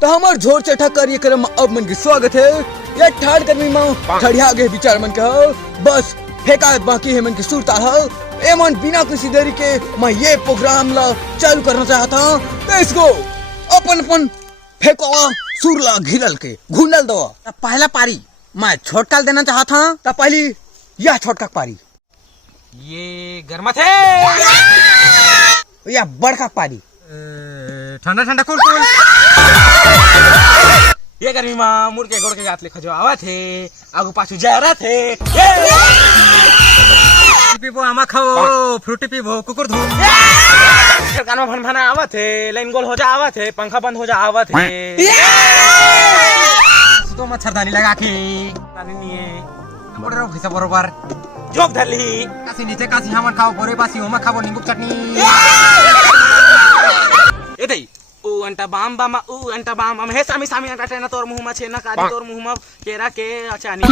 तो हमार झोर से ठक्कर ये क्रम अब मन के स्वागत है। ये ठाड़ कर्मी में ठड़िया गए विचार मन का बस फेकायत बाकी है मन की सुरता है। एमन बिना किसी देरी के मैं ये प्रोग्राम ला चालू करना चाहता हूँ। लेट्स गो अपन अपन फेंको सुरला घिलल के घुंडल दो। पहला पारी मैं छोटका देना चाहता हूँ। तो पहली यह छोटका पारी ये गर्मा थे या बड़का पारी ठंडा ठंडा कूल कूल। ये गर्मी में मुड़ के गोड़ के गात लिखा जो आवा थे आगू पाछू जा रहा थे। पीबो आमा खाओ फ्रूटी पीबो कुकुर धूम। कान में भन भना आवा थे लाइन गोल हो जा आवा थे पंखा बंद हो जा आवा थे। तो मच्छरदानी लगा के पानी नहीं है मोड़ रहा भैसा बरोबर जोक धर ली कासी नीचे कासी हमन खाओ बोरे बासी होमा खाओ नींबू चटनी। ए दई ऊ अंटा बाम बामा ऊ अंटा बाम बाम हे सामी सामी अंटा टेना तोर मुंह में छेना कादी तोर मुंह में केरा के अचानी।